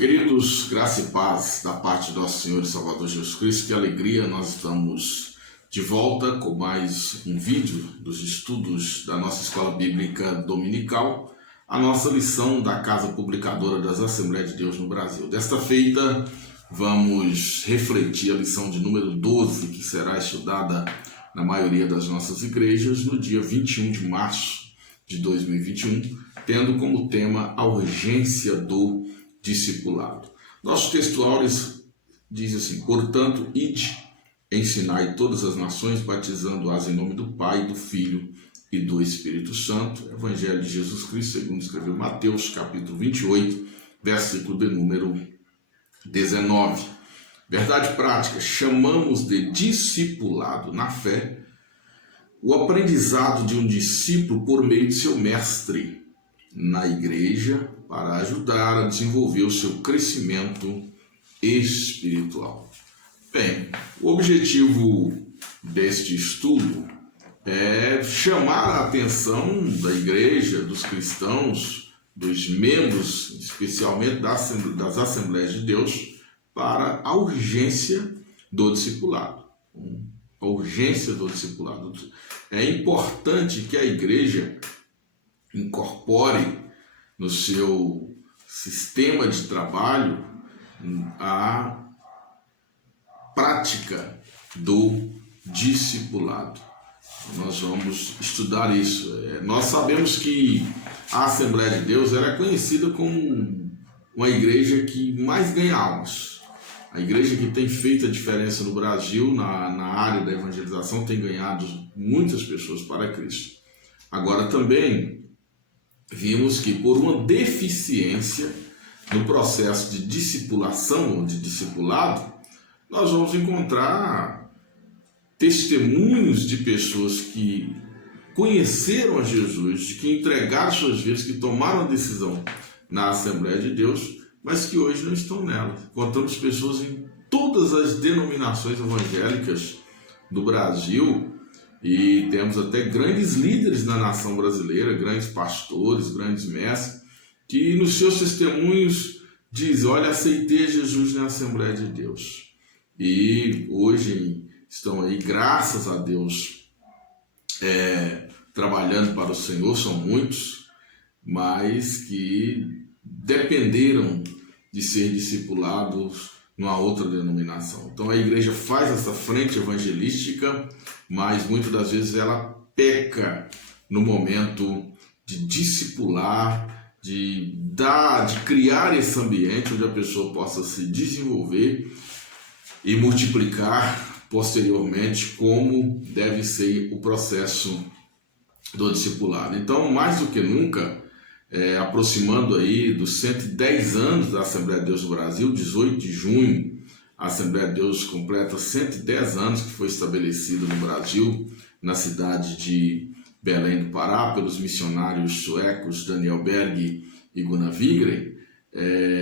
Queridos, graça e paz da parte do nosso Senhor e Salvador Jesus Cristo, que alegria, nós estamos de volta com mais um vídeo dos estudos da nossa Escola Bíblica Dominical, a nossa lição da Casa Publicadora das Assembleias de Deus no Brasil. Desta feita, vamos refletir a lição de número 12, que será estudada na maioria das nossas igrejas no dia 21 de março de 2021, tendo como tema a urgência do discipulado. Nosso textual diz assim: portanto, ide, ensinai todas as nações, batizando-as em nome do Pai, do Filho e do Espírito Santo. Evangelho de Jesus Cristo, segundo escreveu Mateus, capítulo 28, versículo de número 19. Verdade prática: chamamos de discipulado na fé o aprendizado de um discípulo por meio de seu mestre na igreja, para ajudar a desenvolver o seu crescimento espiritual. Bem, o objetivo deste estudo é chamar a atenção da igreja, dos cristãos, dos membros, especialmente das Assembleias de Deus, para a urgência do discipulado. A urgência do discipulado. É importante que a igreja incorpore no seu sistema de trabalho a prática do discipulado. Nós vamos estudar isso. Nós sabemos que a Assembleia de Deus ela é conhecida como uma igreja que mais ganha almas. A igreja que tem feito a diferença no Brasil, na área da evangelização, tem ganhado muitas pessoas para Cristo. Agora também vimos que por uma deficiência no processo de discipulação ou de discipulado, nós vamos encontrar testemunhos de pessoas que conheceram a Jesus, que entregaram suas vidas, que tomaram a decisão na Assembleia de Deus, mas que hoje não estão nela. Encontramos pessoas em todas as denominações evangélicas do Brasil e temos até grandes líderes na nação brasileira, grandes pastores, grandes mestres, que nos seus testemunhos dizem: olha, aceitei Jesus na Assembleia de Deus. E hoje estão aí, graças a Deus, trabalhando para o Senhor, são muitos, mas que dependeram de ser discipulados numa outra denominação. Então a igreja faz essa frente evangelística, mas muitas das vezes ela peca no momento de discipular, de criar esse ambiente onde a pessoa possa se desenvolver e multiplicar posteriormente, como deve ser o processo do discipulado. Então, mais do que nunca, aproximando aí dos 110 anos da Assembleia de Deus no Brasil, 18 de junho, a Assembleia de Deus completa 110 anos que foi estabelecida no Brasil, na cidade de Belém do Pará, pelos missionários suecos Daniel Berg e Gunnar Wigren.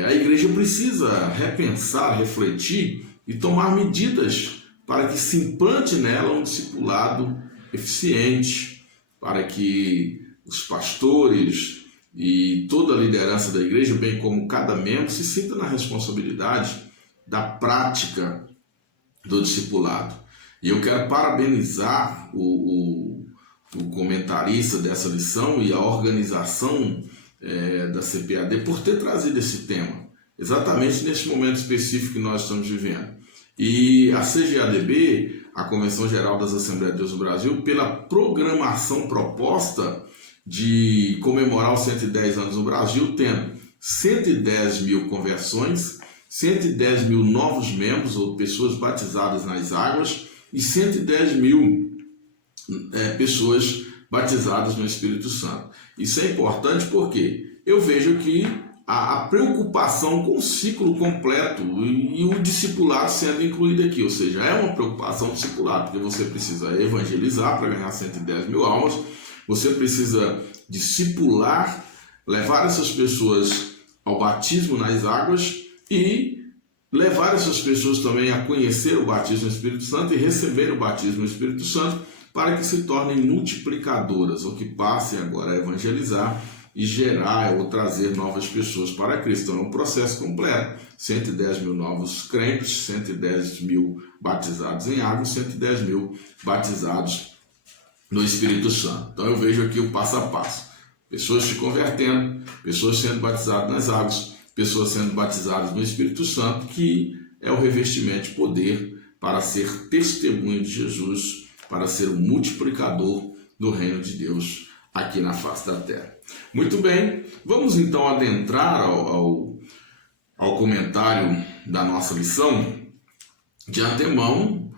A igreja precisa repensar, refletir e tomar medidas para que se implante nela um discipulado eficiente, para que os pastores e toda a liderança da igreja, bem como cada membro, se sinta na responsabilidade da prática do discipulado. E eu quero parabenizar o comentarista dessa lição e a organização da CPAD por ter trazido esse tema, exatamente nesse momento específico que nós estamos vivendo. E a CGADB, a Convenção Geral das Assembleias de Deus do Brasil, pela programação proposta de comemorar os 110 anos no Brasil, tendo 110 mil conversões, 110 mil novos membros ou pessoas batizadas nas águas e 110 mil pessoas batizadas no Espírito Santo. Isso é importante porque eu vejo que a preocupação com o ciclo completo e o discipulado sendo incluído aqui, ou seja, é uma preocupação discipulado, porque você precisa evangelizar para ganhar 110 mil almas, você precisa discipular, levar essas pessoas ao batismo nas águas e levar essas pessoas também a conhecer o batismo no Espírito Santo e receber o batismo no Espírito Santo, para que se tornem multiplicadoras, ou que passem agora a evangelizar e gerar ou trazer novas pessoas para Cristo. Então é um processo completo. 110 mil novos crentes, 110 mil batizados em água, 110 mil batizados no Espírito Santo. Então eu vejo aqui o passo a passo. Pessoas se convertendo, pessoas sendo batizadas nas águas, pessoas sendo batizadas no Espírito Santo, que é o revestimento de poder para ser testemunho de Jesus, para ser um multiplicador do reino de Deus aqui na face da terra. Muito bem, vamos então adentrar ao comentário da nossa lição. De antemão,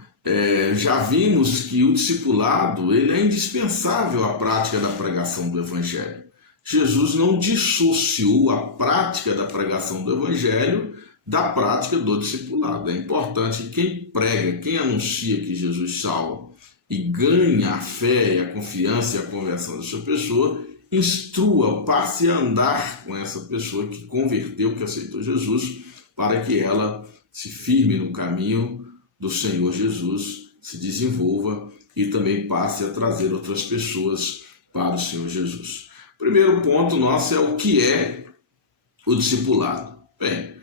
já vimos que o discipulado ele é indispensável à prática da pregação do Evangelho. Jesus não dissociou a prática da pregação do Evangelho da prática do discipulado. É importante que quem prega, quem anuncia que Jesus salva e ganha a fé e a confiança e a conversão da sua pessoa, instrua, passe a andar com essa pessoa que converteu, que aceitou Jesus, para que ela se firme no caminho do Senhor Jesus, se desenvolva e também passe a trazer outras pessoas para o Senhor Jesus. Primeiro ponto nosso é o que é o discipulado. Bem,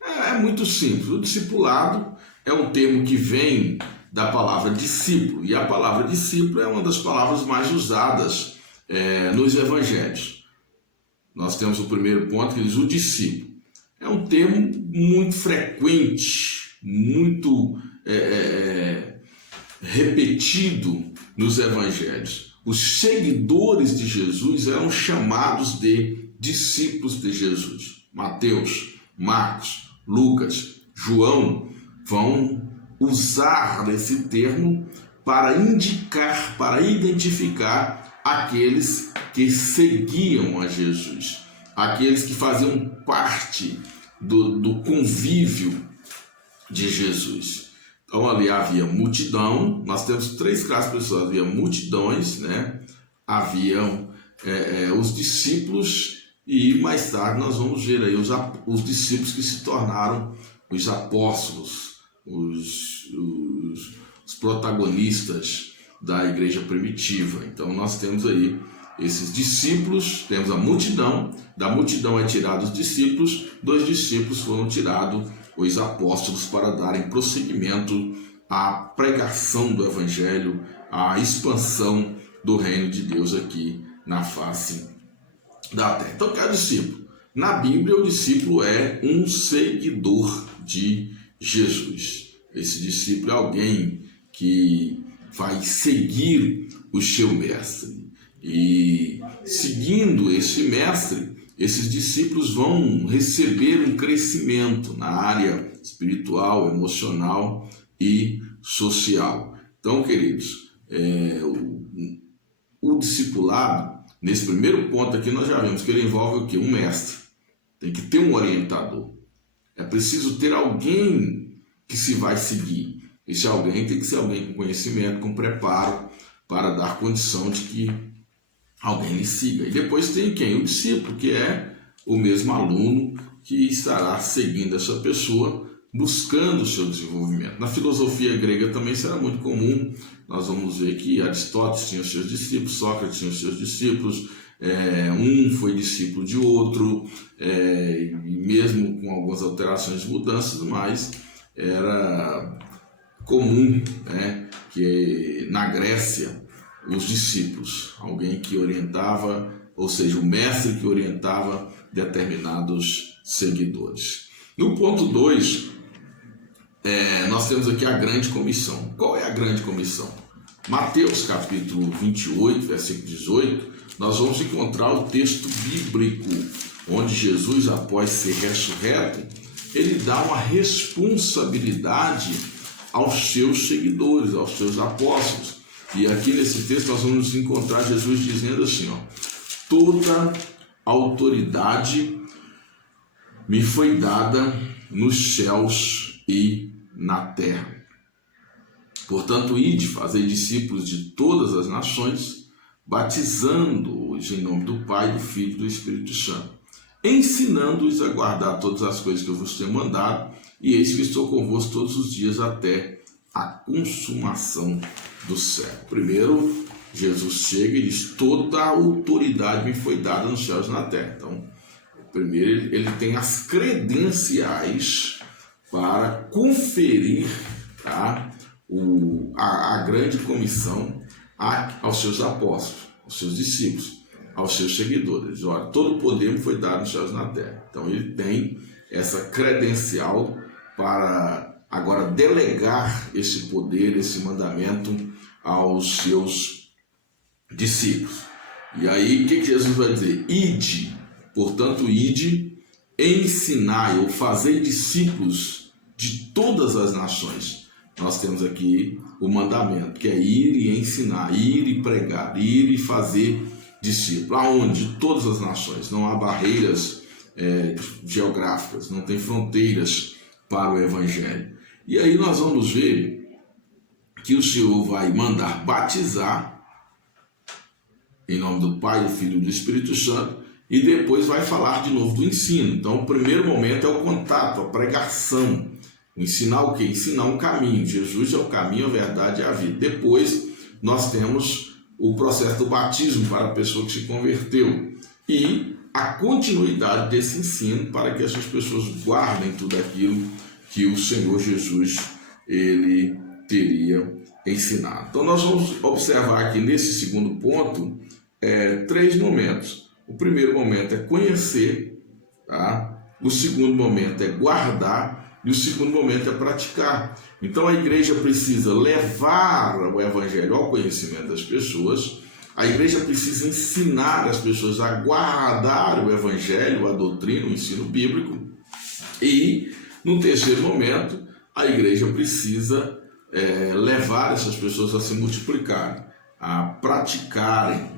é muito simples. O discipulado é um termo que vem da palavra discípulo, e a palavra discípulo é uma das palavras mais usadas nos evangelhos. Nós temos o primeiro ponto que diz o discípulo. É um termo muito frequente, muito repetido nos evangelhos. Os seguidores de Jesus eram chamados de discípulos de Jesus. Mateus, Marcos, Lucas, João vão usar esse termo para indicar, para identificar aqueles que seguiam a Jesus, aqueles que faziam parte do convívio de Jesus. Então ali havia multidão, nós temos três classes de pessoas, havia multidões, haviam os discípulos e mais tarde nós vamos ver aí os discípulos que se tornaram os apóstolos, os protagonistas da igreja primitiva. Então nós temos aí esses discípulos, temos a multidão, da multidão é tirado os discípulos, dos discípulos foram tirados os apóstolos para darem prosseguimento à pregação do evangelho, à expansão do reino de Deus aqui na face da terra. Então, o que é discípulo? Na Bíblia, o discípulo é um seguidor de Jesus. Esse discípulo é alguém que vai seguir o seu mestre. E seguindo esse mestre, esses discípulos vão receber um crescimento na área espiritual, emocional e social. Então, queridos, o discipulado, nesse primeiro ponto aqui, nós já vimos que ele envolve o quê? Um mestre. Tem que ter um orientador. É preciso ter alguém que se vai seguir. Esse alguém tem que ser alguém com conhecimento, com preparo, para dar condição de que alguém lhe siga. E depois tem quem? O discípulo, que é o mesmo aluno que estará seguindo essa pessoa, buscando o seu desenvolvimento. Na filosofia grega também será muito comum. Nós vamos ver que Aristóteles tinha os seus discípulos, Sócrates tinha os seus discípulos, um foi discípulo de outro, e mesmo com algumas alterações e mudanças, mas era comum que na Grécia os discípulos, alguém que orientava, ou seja, o mestre que orientava determinados seguidores. No ponto 2, nós temos aqui a grande comissão. Qual é a grande comissão? Mateus capítulo 28, versículo 18, nós vamos encontrar o texto bíblico onde Jesus, após ser ressurreto, ele dá uma responsabilidade aos seus seguidores, aos seus apóstolos. E aqui nesse texto nós vamos encontrar Jesus dizendo assim, toda autoridade me foi dada nos céus e na terra. Portanto, ide, fazei discípulos de todas as nações, batizando-os em nome do Pai, do Filho e do Espírito Santo, ensinando-os a guardar todas as coisas que eu vos tenho mandado, e eis que estou convosco todos os dias até a consumação do século. Primeiro, Jesus chega e diz: toda a autoridade me foi dada nos céus e na terra. Então, primeiro ele tem as credenciais para conferir, tá, a grande comissão aos seus apóstolos, aos seus discípulos, aos seus seguidores. Olha, todo o poder me foi dado nos céus e na terra. Então ele tem essa credencial para agora delegar esse poder, esse mandamento aos seus discípulos. E aí o que Jesus vai dizer? Ide, portanto ide, ensinai ou fazei discípulos de todas as nações. Nós temos aqui o mandamento, que é ir e ensinar, ir e pregar, ir e fazer discípulo. Aonde? De todas as nações. Não há barreiras geográficas, não tem fronteiras para o Evangelho. E aí nós vamos ver que o Senhor vai mandar batizar em nome do Pai, do Filho e do Espírito Santo, e depois vai falar de novo do ensino. Então o primeiro momento é o contato, a pregação. Ensinar o quê? Ensinar um caminho. Jesus é o caminho, a verdade e a vida. Depois nós temos o processo do batismo para a pessoa que se converteu e a continuidade desse ensino para que essas pessoas guardem tudo aquilo que o Senhor Jesus ele teria ensinado. Então nós vamos observar aqui nesse segundo ponto 3 momentos. O primeiro momento é conhecer, tá? O segundo momento é guardar e o segundo momento é praticar. Então a igreja precisa levar o Evangelho ao conhecimento das pessoas, a igreja precisa ensinar as pessoas a guardar o Evangelho, a doutrina, o ensino bíblico, e no terceiro momento a igreja precisa levar essas pessoas a se multiplicarem, a praticarem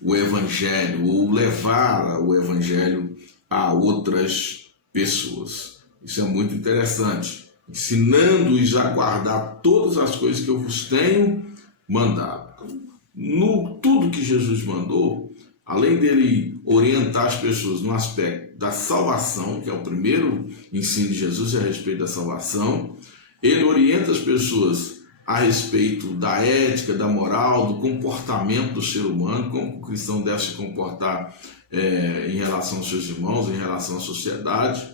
o Evangelho, ou levar o Evangelho a outras pessoas. Isso é muito interessante. Ensinando-os a guardar todas as coisas que eu vos tenho mandado. No tudo que Jesus mandou, além dele orientar as pessoas no aspecto da salvação, que é o primeiro ensino de Jesus a respeito da salvação, ele orienta as pessoas a respeito da ética, da moral, do comportamento do ser humano, como o cristão deve se comportar em relação aos seus irmãos, em relação à sociedade,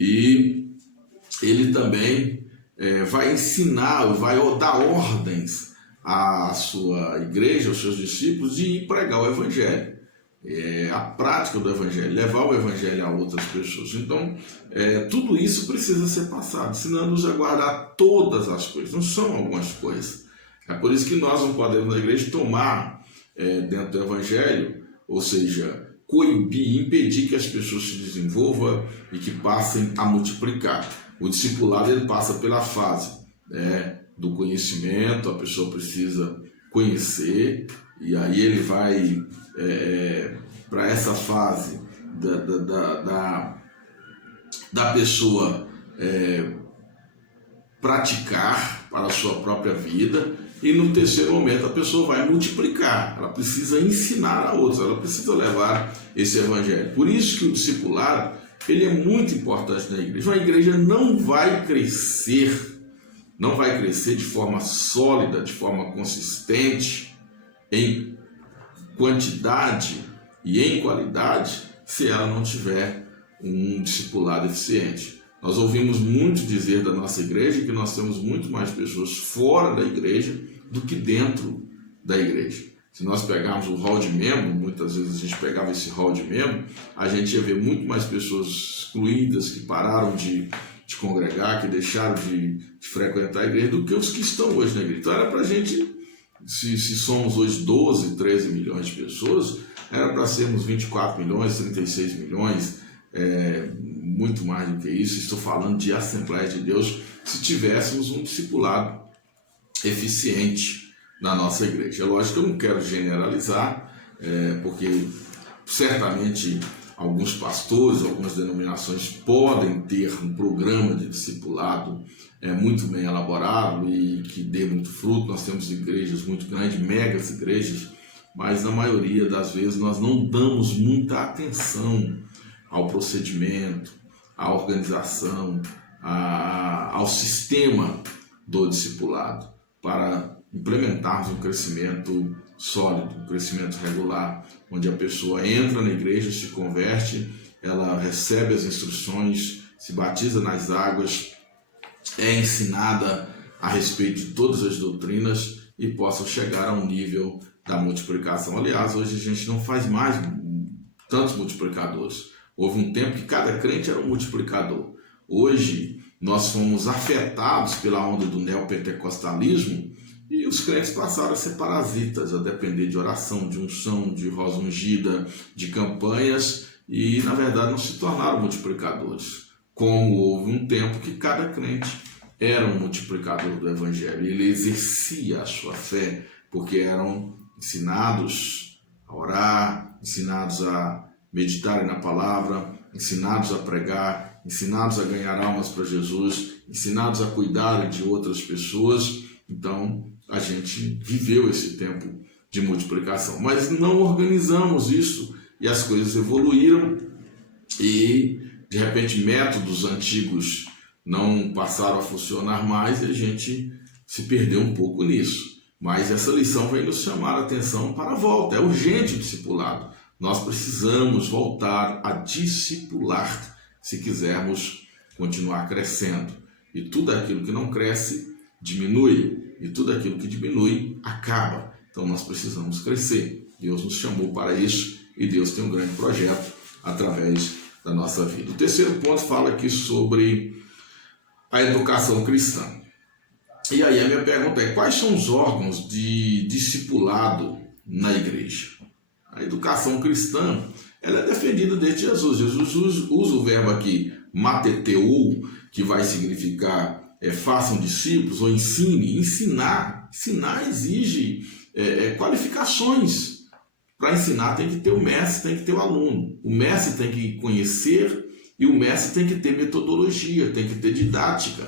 e ele também vai ensinar, vai dar ordens à sua igreja, aos seus discípulos, de ir pregar o Evangelho, a prática do Evangelho, levar o Evangelho a outras pessoas. Então, tudo isso precisa ser passado, ensinando-os a guardar todas as coisas, não são algumas coisas. É por isso que nós não podemos, na igreja, tomar dentro do Evangelho, ou seja, coibir, impedir que as pessoas se desenvolvam e que passem a multiplicar. O discipulado ele passa pela fase do conhecimento, a pessoa precisa conhecer, e aí ele vai para essa fase da pessoa praticar para a sua própria vida, e no terceiro momento a pessoa vai multiplicar, ela precisa ensinar a outros, ela precisa levar esse Evangelho. Por isso que o discipulado ele é muito importante na igreja. Uma igreja não vai crescer de forma sólida, de forma consistente, em quantidade e em qualidade, se ela não tiver um discipulado eficiente. Nós ouvimos muito dizer da nossa igreja que nós temos muito mais pessoas fora da igreja do que dentro da igreja. Se nós pegarmos o hall de membro, muitas vezes a gente pegava esse hall de membro, a gente ia ver muito mais pessoas excluídas, que pararam de congregar, que deixaram de frequentar a igreja, do que os que estão hoje na igreja. Então era para a gente, se somos hoje 12, 13 milhões de pessoas, era para sermos 24 milhões, 36 milhões, muito mais do que isso. Estou falando de Assembleia de Deus, se tivéssemos um discipulado eficiente na nossa igreja. É lógico que eu não quero generalizar, porque certamente alguns pastores, algumas denominações podem ter um programa de discipulado muito bem elaborado e que dê muito fruto. Nós temos igrejas muito grandes, megas igrejas, mas na maioria das vezes nós não damos muita atenção ao procedimento, à organização, ao sistema do discipulado, para implementarmos um crescimento sólido, um crescimento regular, onde a pessoa entra na igreja, se converte, ela recebe as instruções, se batiza nas águas, é ensinada a respeito de todas as doutrinas e possa chegar a um nível da multiplicação. Aliás, hoje a gente não faz mais tantos multiplicadores. Houve um tempo que cada crente era um multiplicador. Hoje nós fomos afetados pela onda do neopentecostalismo e os crentes passaram a ser parasitas, a depender de oração, de unção, de rosa ungida, de campanhas e, na verdade, não se tornaram multiplicadores. Como houve um tempo que cada crente era um multiplicador do Evangelho. Ele exercia a sua fé, porque eram ensinados a orar, ensinados a meditarem na palavra, ensinados a pregar, ensinados a ganhar almas para Jesus, ensinados a cuidarem de outras pessoas. Então, a gente viveu esse tempo de multiplicação. Mas não organizamos isso e as coisas evoluíram e, de repente, métodos antigos não passaram a funcionar mais e a gente se perdeu um pouco nisso. Mas essa lição vem nos chamar a atenção para a volta. É urgente o discipulado. Nós precisamos voltar a discipular se quisermos continuar crescendo. E tudo aquilo que não cresce, diminui. E tudo aquilo que diminui, acaba. Então nós precisamos crescer. Deus nos chamou para isso e Deus tem um grande projeto através da nossa vida. O terceiro ponto fala aqui sobre a educação cristã. E aí a minha pergunta é: quais são os órgãos de discipulado na igreja? A educação cristã, ela é defendida desde Jesus. Jesus usa o verbo aqui, mateteu, que vai significar façam discípulos ou ensine. Ensinar exige qualificações. Para ensinar tem que ter o mestre, tem que ter o aluno. O mestre tem que conhecer e o mestre tem que ter metodologia, tem que ter didática.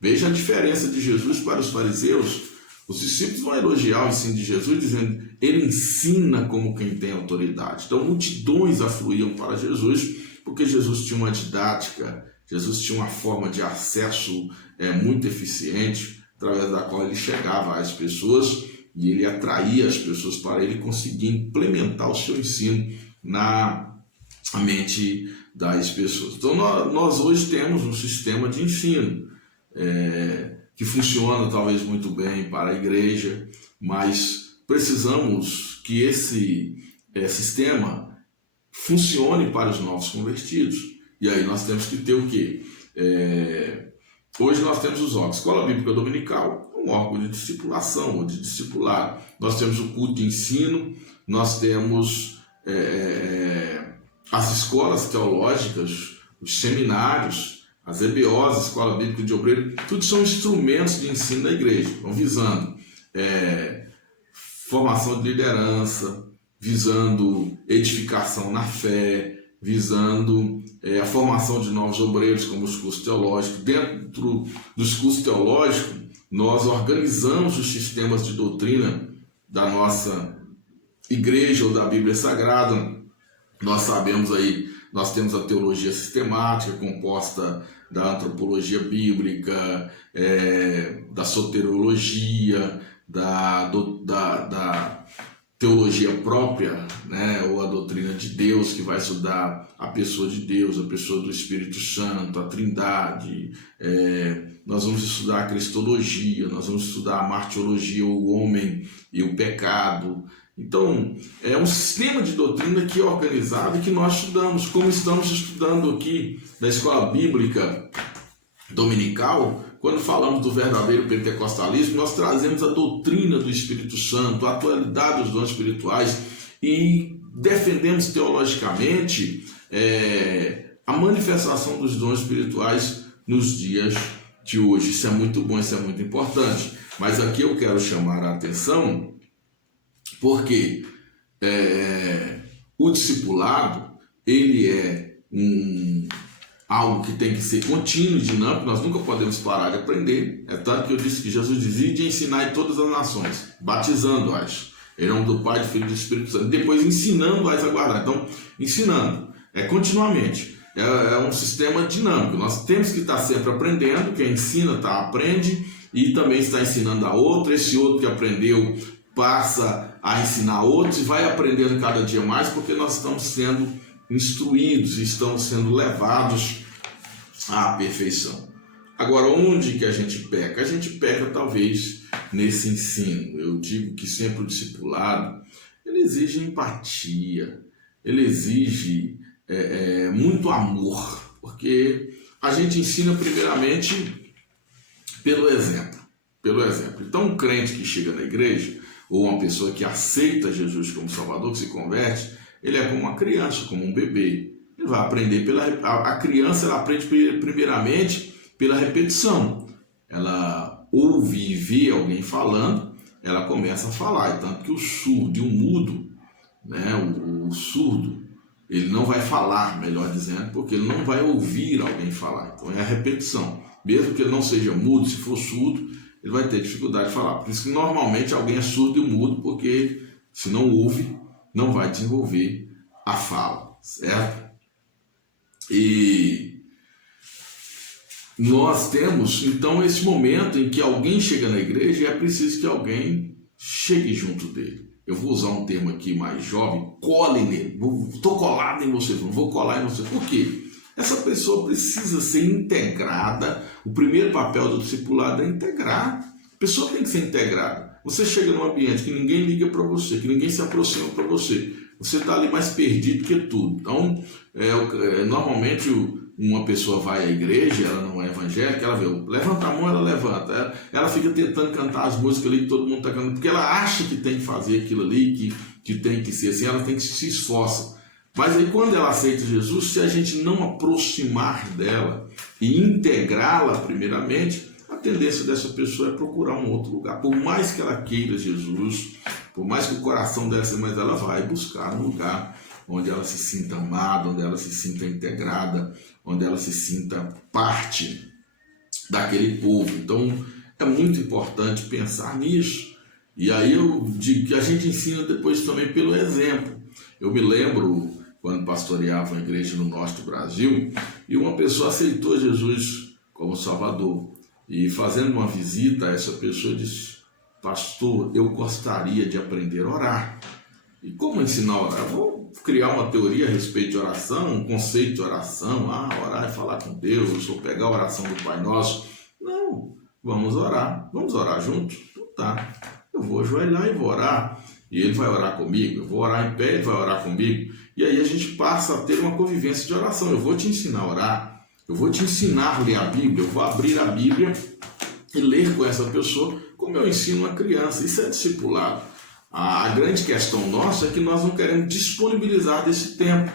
Veja a diferença de Jesus para os fariseus. Os discípulos vão elogiar o ensino de Jesus, dizendo ele ensina como quem tem autoridade. Então, multidões afluíam para Jesus, porque Jesus tinha uma didática, Jesus tinha uma forma de acesso muito eficiente, através da qual ele chegava às pessoas e ele atraía as pessoas para ele conseguir implementar o seu ensino na mente das pessoas. Então, nós hoje temos um sistema de ensino que funciona talvez muito bem para a igreja, mas precisamos que esse sistema funcione para os novos convertidos. E aí nós temos que ter o quê? Hoje nós temos os órgãos. Escola Bíblica Dominical, um órgão de discipulação ou de discipular. Nós temos o culto de ensino, nós temos as escolas teológicas, os seminários, as EBOs, Escola Bíblica de Obreiro, tudo são instrumentos de ensino da igreja, vão visando formação de liderança, visando edificação na fé, visando a formação de novos obreiros, como os cursos teológicos. Dentro dos cursos teológicos, nós organizamos os sistemas de doutrina da nossa igreja ou da Bíblia Sagrada. Nós sabemos aí, nós temos a teologia sistemática, composta da antropologia bíblica, da soteriologia, da teologia própria, né, ou a doutrina de Deus, que vai estudar a pessoa de Deus, a pessoa do Espírito Santo, a Trindade. Nós vamos estudar a cristologia, nós vamos estudar a martiologia, o homem e o pecado. Então, é um sistema de doutrina que é organizado e que nós estudamos, como estamos estudando aqui na Escola Bíblica Dominical. Quando falamos do verdadeiro pentecostalismo, nós trazemos a doutrina do Espírito Santo, a atualidade dos dons espirituais e defendemos teologicamente a manifestação dos dons espirituais nos dias de hoje. Isso é muito bom, isso é muito importante. Mas aqui eu quero chamar a atenção porque o discipulado, ele é algo que tem que ser contínuo e dinâmico. Nós nunca podemos parar de aprender. É tanto que eu disse que Jesus dizia de ensinar em todas as nações, batizando-as em nome do Pai, do Filho e do Espírito Santo, depois ensinando-as a guardar. Então, ensinando, continuamente. É um sistema dinâmico. Nós temos que estar sempre aprendendo. Quem ensina, aprende. e também está ensinando a outro. Esse outro que aprendeu passa a ensinar outros e vai aprendendo cada dia mais, porque nós estamos sendo instruídos, estamos sendo levados à perfeição. Agora, onde que a gente peca? A gente peca talvez nesse ensino. Eu digo que sempre o discipulado, ele exige empatia, ele exige muito amor, porque a gente ensina primeiramente pelo exemplo. Então, um crente que chega na igreja, ou uma pessoa que aceita Jesus como Salvador, que se converte, ele é como uma criança, como um bebê. Ele vai aprender a criança, ela aprende primeiramente pela repetição. Ela ouve e vê alguém falando, ela começa a falar. E tanto que o surdo e o mudo, né, o surdo, ele não vai falar, melhor dizendo, porque ele não vai ouvir alguém falar. Então é a repetição. Mesmo que ele não seja mudo, se for surdo, ele vai ter dificuldade de falar. Por isso que normalmente alguém é surdo e mudo, porque se não ouve, não vai desenvolver a fala, certo? E nós temos, então, esse momento em que alguém chega na igreja e é preciso que alguém chegue junto dele. Eu vou usar um termo aqui mais jovem, cole nele. Estou colado em você, vou colar em você. Por quê? Essa pessoa precisa ser integrada. O primeiro papel do discipulado é integrar. A pessoa tem que ser integrada. Você chega num ambiente que ninguém liga para você, que ninguém se aproxima para você. Você está ali mais perdido que tudo. Então, normalmente uma pessoa vai à igreja, ela não é evangélica, ela vê, levanta a mão, ela levanta. Ela fica tentando cantar as músicas ali que todo mundo está cantando, porque ela acha que tem que fazer aquilo ali, que tem que ser assim, ela tem que se esforça. Mas aí quando ela aceita Jesus, se a gente não aproximar dela e integrá-la primeiramente, a tendência dessa pessoa é procurar um outro lugar. Por mais que ela queira Jesus, por mais que o coração dela seja, mas ela vai buscar um lugar onde ela se sinta amada, onde ela se sinta integrada, onde ela se sinta parte daquele povo. Então é muito importante pensar nisso. E aí eu digo que a gente ensina depois também pelo exemplo. Eu me lembro quando pastoreava uma igreja no norte do Brasil e uma pessoa aceitou Jesus como Salvador. E fazendo uma visita, essa pessoa disse: pastor, eu gostaria de aprender a orar. E como ensinar a orar? Vou criar uma teoria a respeito de oração, um conceito de oração. Orar é falar com Deus, ou pegar a oração do Pai Nosso. Não, vamos orar juntos? Então tá, eu vou ajoelhar e vou orar. E ele vai orar comigo, eu vou orar em pé, ele vai orar comigo. E aí a gente passa a ter uma convivência de oração. Eu vou te ensinar a orar, eu vou te ensinar a ler a Bíblia, eu vou abrir a Bíblia e ler com essa pessoa como eu ensino uma criança. Isso é discipulado. A grande questão nossa é que nós não queremos disponibilizar desse tempo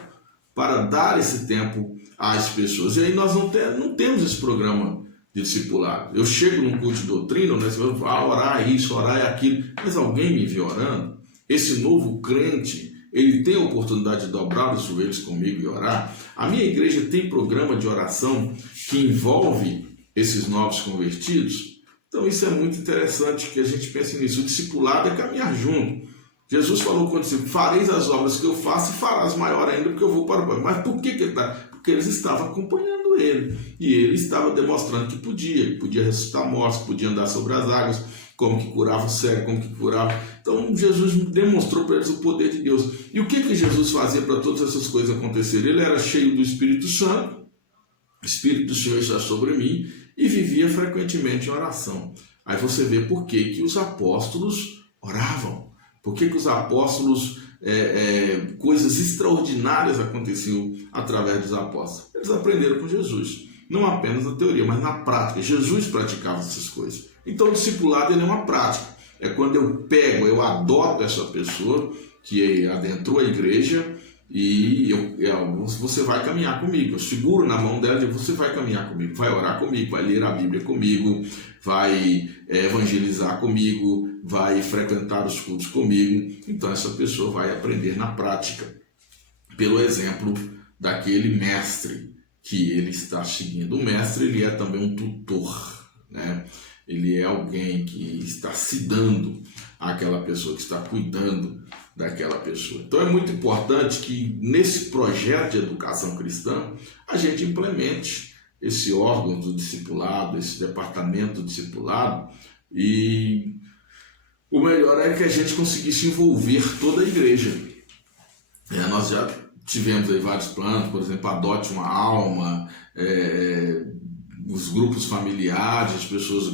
para dar esse tempo às pessoas. E aí nós não temos esse programa de discipulado. Eu chego num culto de doutrina, né, você vai orar é isso, orar é aquilo, mas alguém me viu orando? Esse novo crente, ele tem a oportunidade de dobrar os joelhos comigo e orar? A minha igreja tem programa de oração que envolve esses novos convertidos? Então isso é muito interessante que a gente pense nisso. O discipulado é caminhar junto. Jesus falou com o discípulo: fareis as obras que eu faço e farás maior ainda, porque eu vou para o Pai. Mas por que ele está? Porque eles estavam acompanhando ele. E ele estava demonstrando que podia ressuscitar mortos, podia andar sobre as águas, como que curava o cego, como que curava. Então Jesus demonstrou para eles o poder de Deus. E o que Jesus fazia para todas essas coisas acontecerem? Ele era cheio do Espírito Santo, o Espírito do Senhor está sobre mim, e vivia frequentemente em oração. Aí você vê por que os apóstolos oravam. Por que os apóstolos, coisas extraordinárias aconteciam através dos apóstolos. Eles aprenderam com Jesus. Não apenas na teoria, mas na prática. Jesus praticava essas coisas. Então o discipulado ele é uma prática. É quando eu adoto essa pessoa que adentrou a igreja e você vai caminhar comigo. Eu seguro na mão dela e você vai caminhar comigo, vai orar comigo, vai ler a Bíblia comigo, vai evangelizar comigo, vai frequentar os cultos comigo. Então essa pessoa vai aprender na prática, pelo exemplo daquele mestre que ele está seguindo. O mestre ele é também um tutor, né? Ele é alguém que está se dando àquela pessoa, que está cuidando daquela pessoa. Então é muito importante que nesse projeto de educação cristã a gente implemente esse órgão do discipulado, esse departamento do discipulado, e o melhor é que a gente conseguisse envolver toda a igreja. Nós já tivemos aí vários planos, por exemplo, Adote uma Alma, os grupos familiares, as pessoas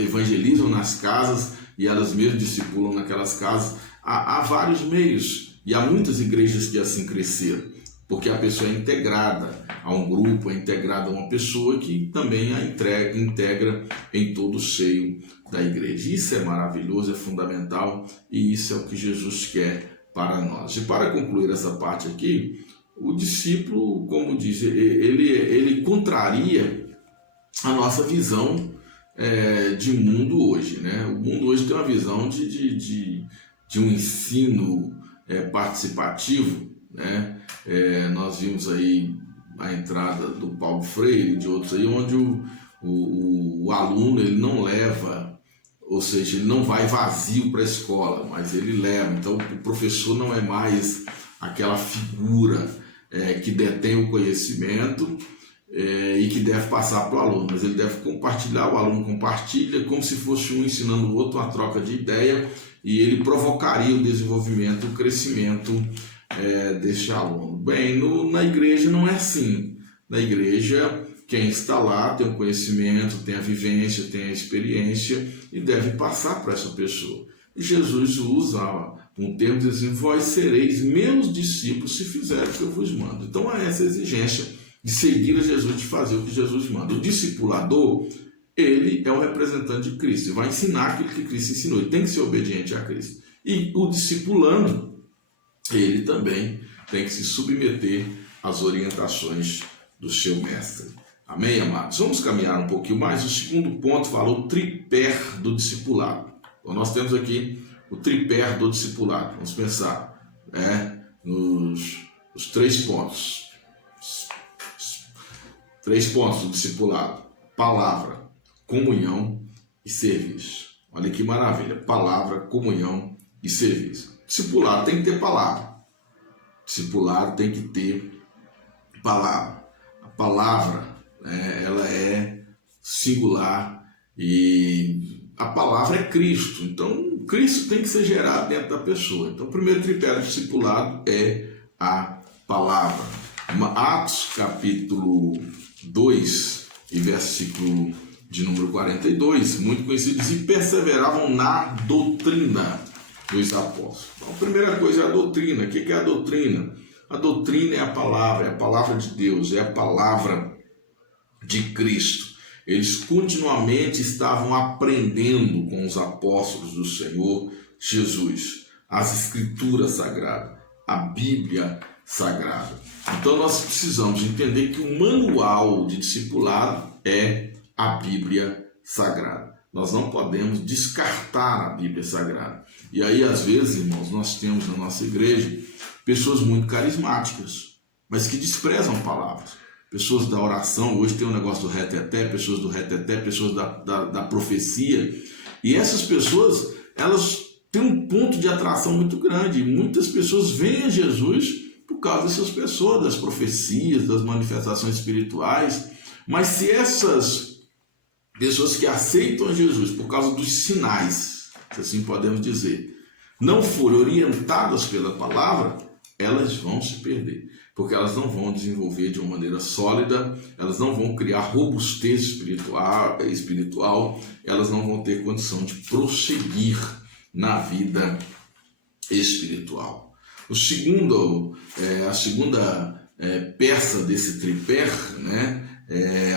evangelizam nas casas e elas mesmas discipulam naquelas casas. Há vários meios e há muitas igrejas que assim cresceram, porque a pessoa é integrada a um grupo, é integrada a uma pessoa que também a integra em todo o seio da igreja. Isso é maravilhoso, é fundamental e isso é o que Jesus quer para nós. E para concluir essa parte aqui, o discípulo, como diz, ele contraria a nossa visão de mundo hoje, né? O mundo hoje tem uma visão de um ensino participativo, né? Nós vimos aí a entrada do Paulo Freire e de outros aí, onde o aluno ele não leva, ou seja, ele não vai vazio para a escola, mas ele leva. Então o professor não é mais aquela figura que detém o conhecimento e que deve passar para o aluno, mas ele deve compartilhar, o aluno compartilha como se fosse um ensinando o outro, uma troca de ideia, e ele provocaria o desenvolvimento, o crescimento deste aluno. Bem, na igreja não é assim. Na igreja, quem está lá tem o conhecimento, tem a vivência, tem a experiência e deve passar para essa pessoa. E Jesus usa um termo que diz assim: vós sereis meus discípulos se fizerem o que eu vos mando. Então há essa exigência de seguir a Jesus, de fazer o que Jesus manda. O discipulador, ele é o representante de Cristo, ele vai ensinar aquilo que Cristo ensinou, ele tem que ser obediente a Cristo. E o discipulando, ele também tem que se submeter às orientações do seu mestre. Amém, amados? Vamos caminhar um pouquinho mais. O segundo ponto fala o tripé do discipulado. Então, nós temos aqui o tripé do discipulado. Vamos pensar nos 3 pontos. 3 pontos do discipulado: palavra, comunhão e serviço. Olha que maravilha: palavra, comunhão e serviço. Discipulado tem que ter palavra. Discipulado tem que ter palavra. A palavra, ela é singular e a palavra é Cristo. Então, Cristo tem que ser gerado dentro da pessoa. Então, o primeiro tripé do discipulado é a palavra. Atos capítulo 2 e versículo de número 42, muito conhecido, diz: e perseveravam na doutrina dos apóstolos. Então, a primeira coisa é a doutrina. O que é a doutrina? A doutrina é a palavra de Deus, é a palavra de Cristo. Eles continuamente estavam aprendendo com os apóstolos do Senhor Jesus, as Escrituras Sagradas, a Bíblia Sagrada. Então nós precisamos entender que o manual de discipulado é a Bíblia Sagrada. Nós não podemos descartar a Bíblia Sagrada. E aí, às vezes, irmãos, nós temos na nossa igreja pessoas muito carismáticas, mas que desprezam palavras. Pessoas da oração, hoje tem um negócio do reteté, pessoas do reteté, pessoas da profecia. E essas pessoas, elas têm um ponto de atração muito grande. E muitas pessoas vêm a Jesus por causa dessas pessoas, das profecias, das manifestações espirituais. Mas se essas pessoas que aceitam a Jesus por causa dos sinais, se assim podemos dizer, não forem orientadas pela palavra, elas vão se perder, porque elas não vão desenvolver de uma maneira sólida, elas não vão criar robustez espiritual, elas não vão ter condição de prosseguir na vida espiritual. A segunda peça desse tripé,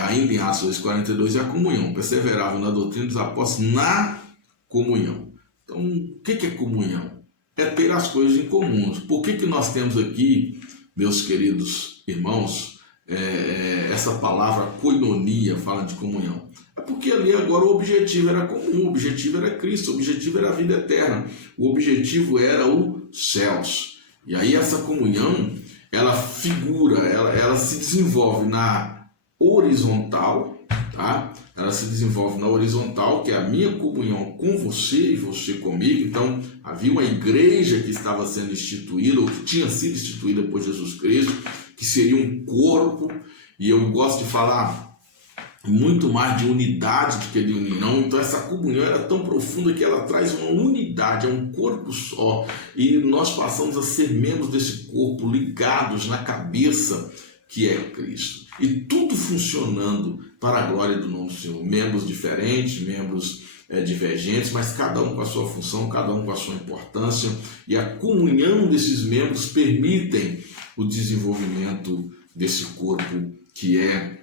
ainda em Atos 2:42, é a comunhão. Perseveravam na doutrina dos apóstolos, na comunhão. Então, o que é comunhão? É ter as coisas em comum. Por que nós temos aqui, meus queridos irmãos, essa palavra koinonia fala de comunhão? É porque ali agora o objetivo era comum, o objetivo era Cristo, o objetivo era a vida eterna, o objetivo era os céus. E aí essa comunhão, ela ela se desenvolve na horizontal, tá? Ela se desenvolve na horizontal, que é a minha comunhão com você e você comigo. Então, havia uma igreja que estava sendo instituída, ou que tinha sido instituída por Jesus Cristo, que seria um corpo, E eu gosto de falar muito mais de unidade do que de união. Então essa comunhão era tão profunda que ela traz uma unidade, é um corpo só, e nós passamos a ser membros desse corpo, ligados na cabeça que é Cristo, e tudo funcionando para a glória do nome do Senhor. Membros diferentes, membros divergentes, mas cada um com a sua função, cada um com a sua importância, e a comunhão desses membros permitem o desenvolvimento desse corpo que é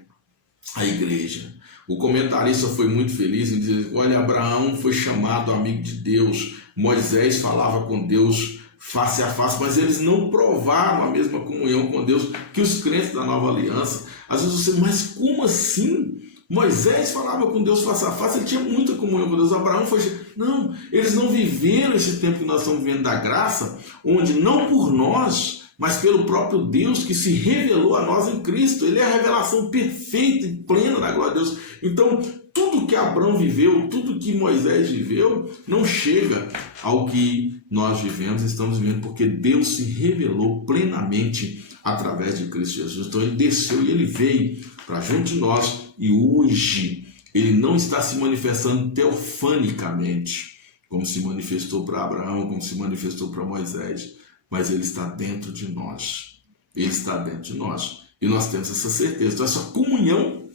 a igreja. O comentarista foi muito feliz em dizer: olha, Abraão foi chamado amigo de Deus, Moisés falava com Deus face a face, mas eles não provaram a mesma comunhão com Deus que os crentes da nova aliança. Às vezes você, mas como assim? Moisés falava com Deus face a face, ele tinha muita comunhão com Deus. Abraão foi... Não, eles não viveram esse tempo que nós estamos vivendo da graça, onde não por nós, mas pelo próprio Deus que se revelou a nós em Cristo. Ele é a revelação perfeita e plena da glória de Deus. Então, tudo que Abraão viveu, tudo que Moisés viveu, não chega ao que nós vivemos, estamos vivendo, porque Deus se revelou plenamente através de Cristo Jesus. Então, ele desceu e ele veio para junto de nós, e hoje ele não está se manifestando teofanicamente, como se manifestou para Abraão, como se manifestou para Moisés, mas ele está dentro de nós. Ele está dentro de nós. E nós temos essa certeza. Então essa comunhão,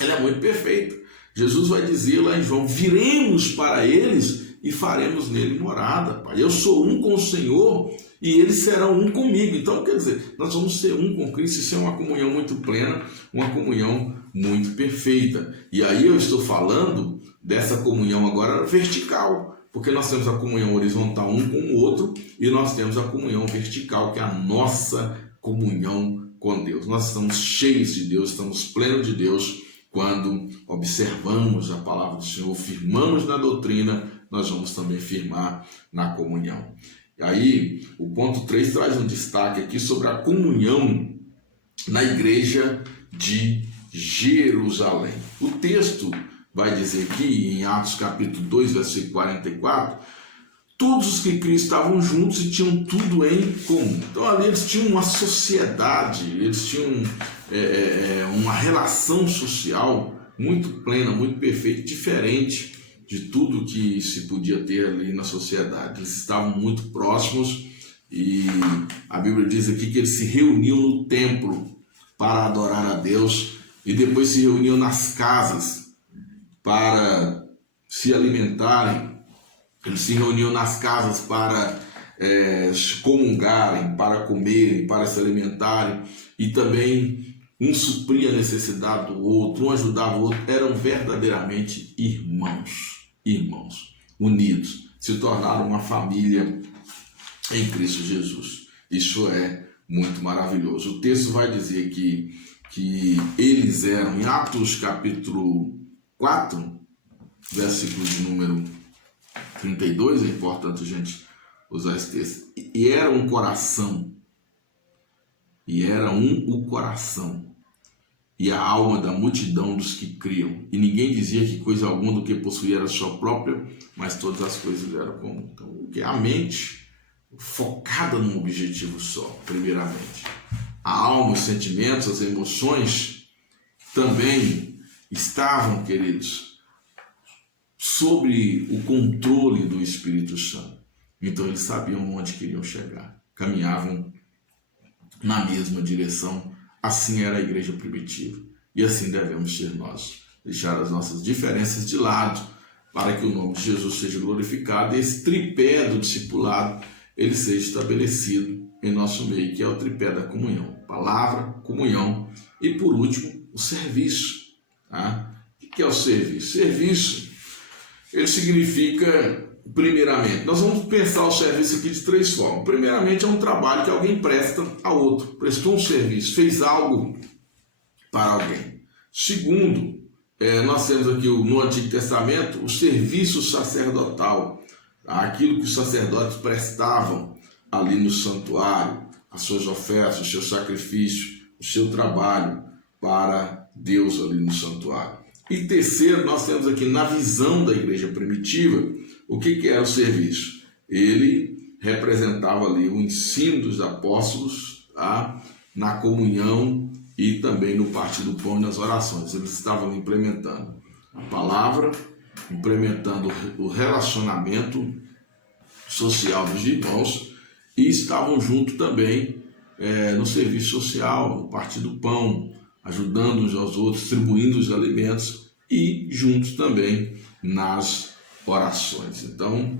ela é muito perfeita. Jesus vai dizer lá em João: viremos para eles e faremos nele morada. Pai, eu sou um com o Senhor e eles serão um comigo. Então, quer dizer, nós vamos ser um com Cristo. Isso é uma comunhão muito plena, uma comunhão muito perfeita. E aí eu estou falando dessa comunhão agora vertical, porque nós temos a comunhão horizontal um com o outro, e nós temos a comunhão vertical, que é a nossa comunhão com Deus. Nós estamos cheios de Deus, estamos plenos de Deus quando observamos a palavra do Senhor, firmamos na doutrina, nós vamos também firmar na comunhão. E aí, o ponto 3 traz um destaque aqui sobre a comunhão na igreja de Jerusalém. O texto vai dizer aqui, em Atos capítulo 2, versículo 44, todos os que criam estavam juntos e tinham tudo em comum. Então ali eles tinham uma sociedade, eles tinham uma relação social muito plena, muito perfeita, diferente de tudo que se podia ter ali na sociedade. Eles estavam muito próximos, e a Bíblia diz aqui que eles se reuniam no templo para adorar a Deus, e depois se reuniam nas casas para se alimentarem. Eles se reuniam nas casas para comungarem, para comerem, para se alimentarem, e também um supria a necessidade do outro, um ajudava o outro. Eram verdadeiramente irmãos, unidos, se tornaram uma família em Cristo Jesus. Isso é muito maravilhoso. O texto vai dizer que eles eram, em Atos capítulo 4, versículo de número 32, é importante a gente usar esse texto. E era um coração, o coração e a alma da multidão dos que criam. E ninguém dizia que coisa alguma do que possuía era sua própria, mas todas as coisas eram comuns. Então, o que é a mente focada num objetivo só, primeiramente. A alma, os sentimentos, as emoções também estavam, queridos, sobre o controle do Espírito Santo. Então eles sabiam onde queriam chegar, caminhavam na mesma direção. Assim era a igreja primitiva, e assim devemos ser nós. Deixar as nossas diferenças de lado, para que o nome de Jesus seja glorificado, e esse tripé do discipulado ele seja estabelecido em nosso meio, que é o tripé da comunhão: palavra, comunhão e, por último, o serviço. Tá? O que é o serviço? Serviço, ele significa, primeiramente, nós vamos pensar o serviço aqui de 3 formas. Primeiramente, é um trabalho que alguém presta a outro, prestou um serviço, fez algo para alguém. Segundo, nós temos aqui no Antigo Testamento o serviço sacerdotal, aquilo que os sacerdotes prestavam ali no santuário, as suas ofertas, os seus sacrifícios, o seu trabalho para Deus ali no santuário. E terceiro, nós temos aqui na visão da igreja primitiva, o que era o serviço? Ele representava ali o ensino dos apóstolos, tá? Na comunhão e também no partir do pão e nas orações. Eles estavam implementando a palavra, implementando o relacionamento social dos irmãos e estavam junto também no serviço social, no partir do pão, ajudando uns aos outros, distribuindo os alimentos e juntos também nas orações. Então,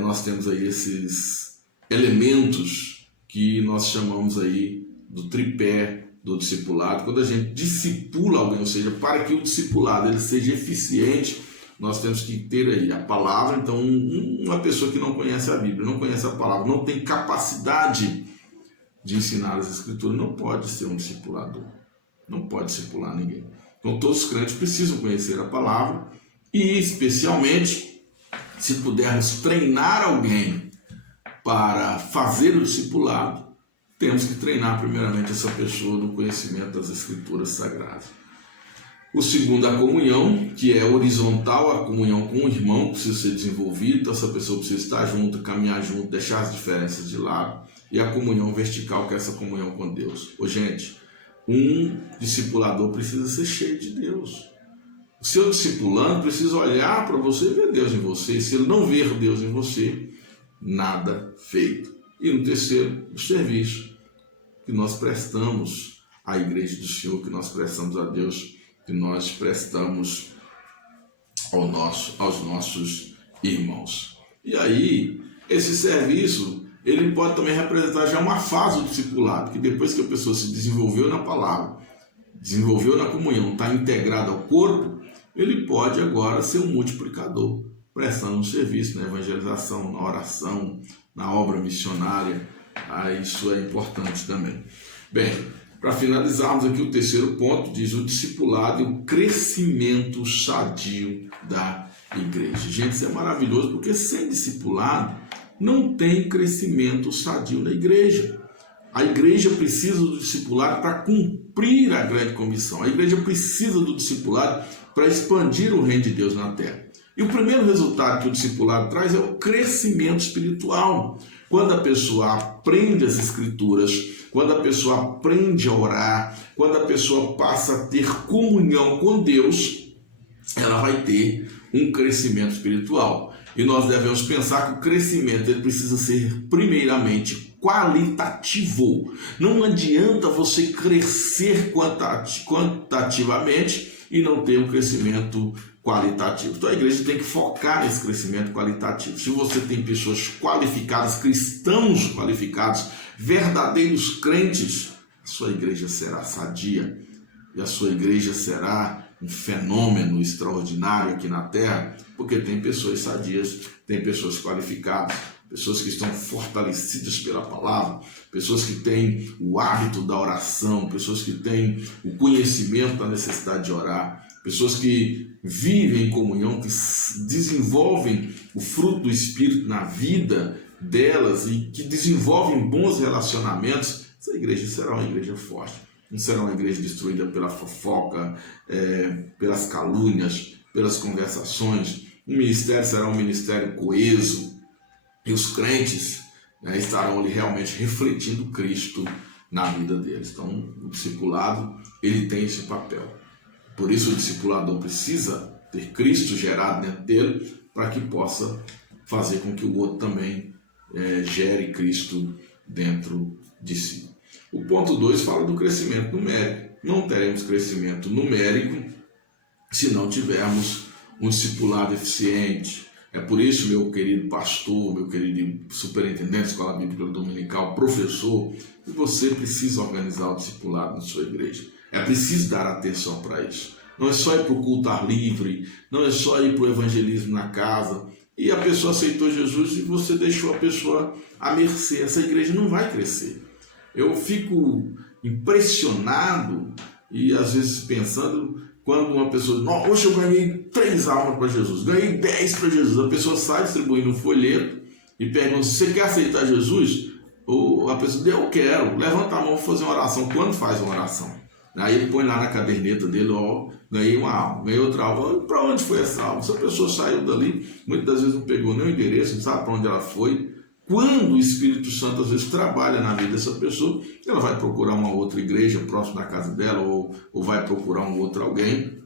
nós temos aí esses elementos que nós chamamos aí do tripé do discipulado. Quando a gente discipula alguém, ou seja, para que o discipulado ele seja eficiente, nós temos que ter aí a palavra. Então, uma pessoa que não conhece a Bíblia, não conhece a palavra, não tem capacidade de ensinar as Escrituras, não pode ser um discipulador, não pode discipular ninguém. Então, todos os crentes precisam conhecer a palavra e, especialmente, se pudermos treinar alguém para fazer o discipulado, temos que treinar primeiramente essa pessoa no conhecimento das Escrituras Sagradas. O segundo, a comunhão, que é horizontal, a comunhão com o irmão precisa ser desenvolvida, então essa pessoa precisa estar junto, caminhar junto, deixar as diferenças de lado. E a comunhão vertical, que é essa comunhão com Deus. Gente, um discipulador precisa ser cheio de Deus. O seu discipulando precisa olhar para você e ver Deus em você. E se ele não ver Deus em você, nada feito. E no terceiro, o serviço que nós prestamos à igreja do Senhor, que nós prestamos a Deus, que nós prestamos aos nossos irmãos. E aí, esse serviço, ele pode também representar já uma fase do discipulado, que depois que a pessoa se desenvolveu na palavra, desenvolveu na comunhão, está integrada ao corpo, ele pode agora ser um multiplicador, prestando um serviço na evangelização, na oração, na obra missionária. Isso é importante também. Bem, para finalizarmos aqui o terceiro ponto, diz o discipulado e o crescimento sadio da igreja. Gente, isso é maravilhoso, porque sem discipulado não tem crescimento sadio na igreja. A igreja precisa do discipulado para cumprir a grande comissão. A igreja precisa do discipulado para expandir o reino de Deus na terra. E o primeiro resultado que o discipulado traz é o crescimento espiritual. Quando a pessoa aprende as Escrituras, quando a pessoa aprende a orar, quando a pessoa passa a ter comunhão com Deus, ela vai ter um crescimento espiritual. E nós devemos pensar que o crescimento ele precisa ser primeiramente qualitativo. Não adianta você crescer quantitativamente e não ter um crescimento qualitativo. Então a igreja tem que focar nesse crescimento qualitativo. Se você tem pessoas qualificadas, cristãos qualificados, verdadeiros crentes, a sua igreja será sadia e a sua igreja será um fenômeno extraordinário aqui na terra, porque tem pessoas sadias, tem pessoas qualificadas, pessoas que estão fortalecidas pela palavra, pessoas que têm o hábito da oração, pessoas que têm o conhecimento da necessidade de orar, pessoas que vivem em comunhão, que desenvolvem o fruto do Espírito na vida delas e que desenvolvem bons relacionamentos. Essa igreja será uma igreja forte. Não será uma igreja destruída pela fofoca, pelas calúnias, pelas conversações. O ministério será um ministério coeso e os crentes estarão ali realmente refletindo Cristo na vida deles. Então, o discipulado ele tem esse papel. Por isso, o discipulador precisa ter Cristo gerado dentro dele para que possa fazer com que o outro também gere Cristo dentro de si. O ponto 2 fala do crescimento numérico. Não teremos crescimento numérico se não tivermos um discipulado eficiente. É por isso, meu querido pastor, meu querido superintendente de escola bíblica dominical, professor, que você precisa organizar o discipulado na sua igreja. É preciso dar atenção para isso. Não é só ir para o culto ar livre, não é só ir para o evangelismo na casa. E a pessoa aceitou Jesus e você deixou a pessoa à mercê. Essa igreja não vai crescer. Eu fico impressionado e às vezes pensando quando uma pessoa diz, hoje eu ganhei 3 almas para Jesus, ganhei 10 para Jesus. A pessoa sai distribuindo um folheto e pergunta, você quer aceitar Jesus? Ou a pessoa diz, eu quero, levanta a mão para fazer uma oração. Quando faz uma oração? Aí ele põe lá na caderneta dele, ganhei uma alma, ganhei outra alma. Para onde foi essa alma? Se a pessoa saiu dali, muitas das vezes não pegou nem o endereço, não sabe para onde ela foi. quando o Espírito Santo às vezes trabalha na vida dessa pessoa, ela vai procurar uma outra igreja próximo da casa dela, ou vai procurar um outro alguém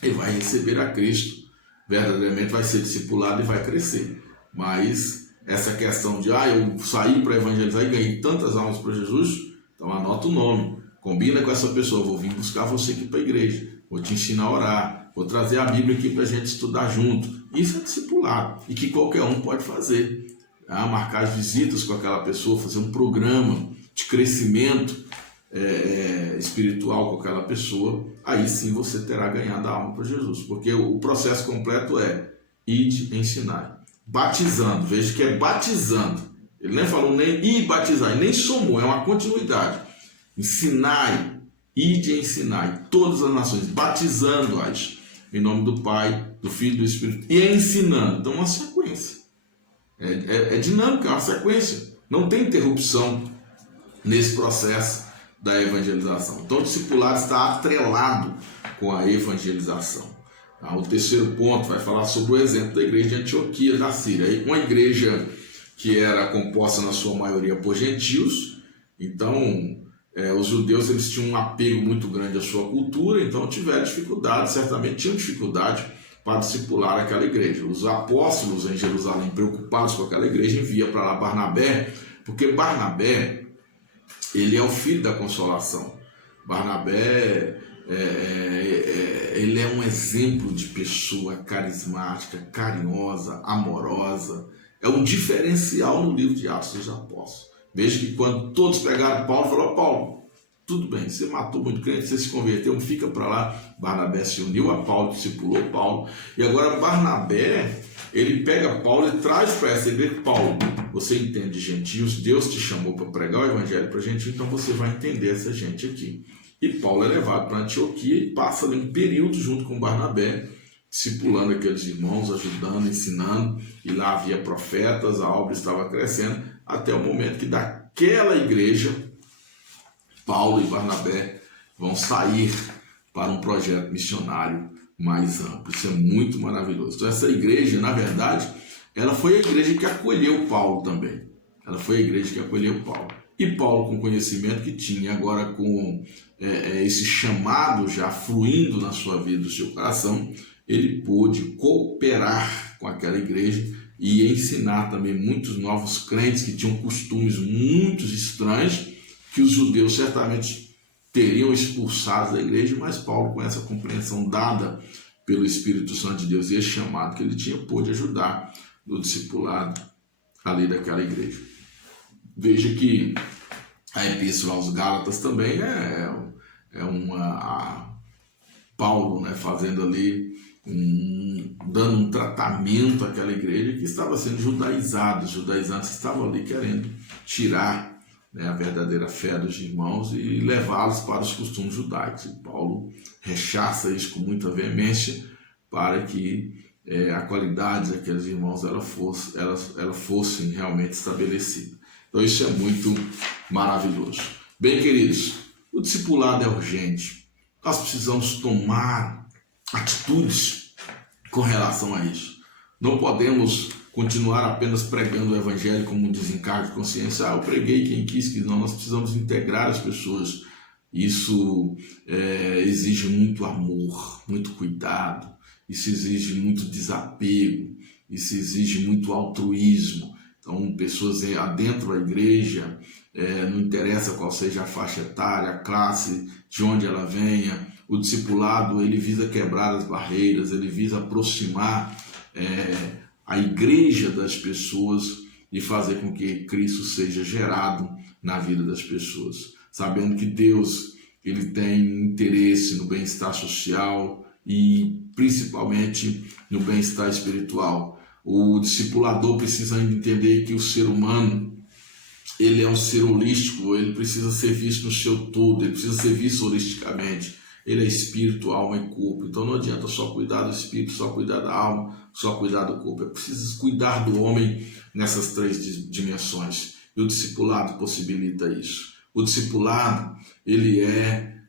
e vai receber a Cristo. Verdadeiramente vai ser discipulado e vai crescer. Mas essa questão de eu saí para evangelizar e ganhei tantas almas para Jesus, então anota o nome, combina com essa pessoa, vou vir buscar você aqui para a igreja, vou te ensinar a orar, vou trazer a Bíblia aqui para a gente estudar junto. Isso é discipulado e que qualquer um pode fazer. Marcar as visitas com aquela pessoa, fazer um programa de crescimento espiritual com aquela pessoa, aí sim você terá ganhado a alma para Jesus, porque o processo completo é ide ensinar, batizando, veja que é batizando, ele nem falou nem ir batizar, nem somou, é uma continuidade, ensinai, ide ensinai todas as nações, batizando-as em nome do Pai, do Filho e do Espírito, e ensinando. Então uma sequência, é dinâmica, é uma sequência, não tem interrupção nesse processo da evangelização. Então o discipulado está atrelado com a evangelização. O terceiro ponto vai falar sobre o exemplo da igreja de Antioquia da Síria, uma igreja que era composta na sua maioria por gentios. Então os judeus eles tinham um apego muito grande à sua cultura, então tiveram dificuldade, certamente tinham dificuldade para discipular aquela igreja. Os apóstolos em Jerusalém, preocupados com aquela igreja, enviam para lá Barnabé, porque Barnabé ele é o filho da consolação. Barnabé ele é um exemplo de pessoa carismática, carinhosa, amorosa. É um diferencial no livro de Atos dos Apóstolos. Veja que quando todos pegaram Paulo, falaram: Paulo, tudo bem, você matou muito crente, você se converteu, fica para lá. Barnabé se uniu a Paulo, discipulou Paulo. E agora Barnabé, ele pega Paulo e traz para essa igreja: Paulo, você entende gentios, Deus te chamou para pregar o evangelho para gentios, então você vai entender essa gente aqui. E Paulo é levado para Antioquia e passa ali um período junto com Barnabé, discipulando aqueles irmãos, ajudando, ensinando, e lá havia profetas, a obra estava crescendo, até o momento que daquela igreja, Paulo e Barnabé vão sair para um projeto missionário mais amplo. Isso é muito maravilhoso. Então essa igreja, na verdade, ela foi a igreja que acolheu Paulo também. Ela foi a igreja que acolheu Paulo. E Paulo, com o conhecimento que tinha, agora com esse chamado já fluindo na sua vida, no seu coração, ele pôde cooperar com aquela igreja e ensinar também muitos novos crentes que tinham costumes muito estranhos, que os judeus certamente teriam expulsado da igreja, mas Paulo, com essa compreensão dada pelo Espírito Santo de Deus e esse chamado que ele tinha, pôde ajudar no discipulado ali daquela igreja. Veja que a Epístola aos Gálatas também Paulo, fazendo ali, dando um tratamento àquela igreja que estava sendo judaizada. Os judaizantes estavam ali querendo tirar a verdadeira fé dos irmãos e levá-los para os costumes judaicos. E Paulo rechaça isso com muita veemência para que a qualidade daqueles irmãos ela fosse realmente estabelecida. Então isso é muito maravilhoso. Bem, queridos, o discipulado é urgente. Nós precisamos tomar atitudes com relação a isso. Não podemos continuar apenas pregando o evangelho como um desencargo de consciência. Eu preguei, quem quis, que não. Nós precisamos integrar as pessoas. Isso exige muito amor, muito cuidado. Isso exige muito desapego. Isso exige muito altruísmo. Então, pessoas adentro da igreja, não interessa qual seja a faixa etária, a classe, de onde ela venha, o discipulado ele visa quebrar as barreiras, ele visa aproximar a igreja das pessoas e fazer com que Cristo seja gerado na vida das pessoas, sabendo que Deus ele tem interesse no bem-estar social e principalmente no bem-estar espiritual. O discipulador precisa entender que o ser humano ele é um ser holístico, ele precisa ser visto no seu todo, ele precisa ser visto holisticamente. Ele é espírito, alma e corpo. Então não adianta só cuidar do espírito, só cuidar da alma, só cuidar do corpo. É preciso cuidar do homem nessas três dimensões. E o discipulado possibilita isso. O discipulado ele é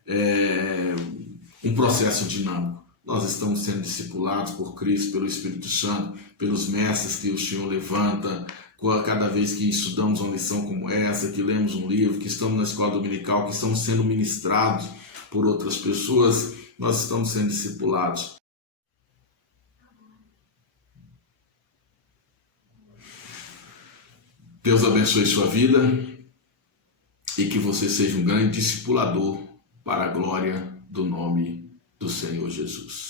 um processo dinâmico. Nós estamos sendo discipulados por Cristo, pelo Espírito Santo, pelos mestres que o Senhor levanta, cada vez que estudamos uma lição como essa, que lemos um livro, que estamos na escola dominical, que estamos sendo ministrados por outras pessoas, nós estamos sendo discipulados. Deus abençoe sua vida e que você seja um grande discipulador para a glória do nome do Senhor Jesus.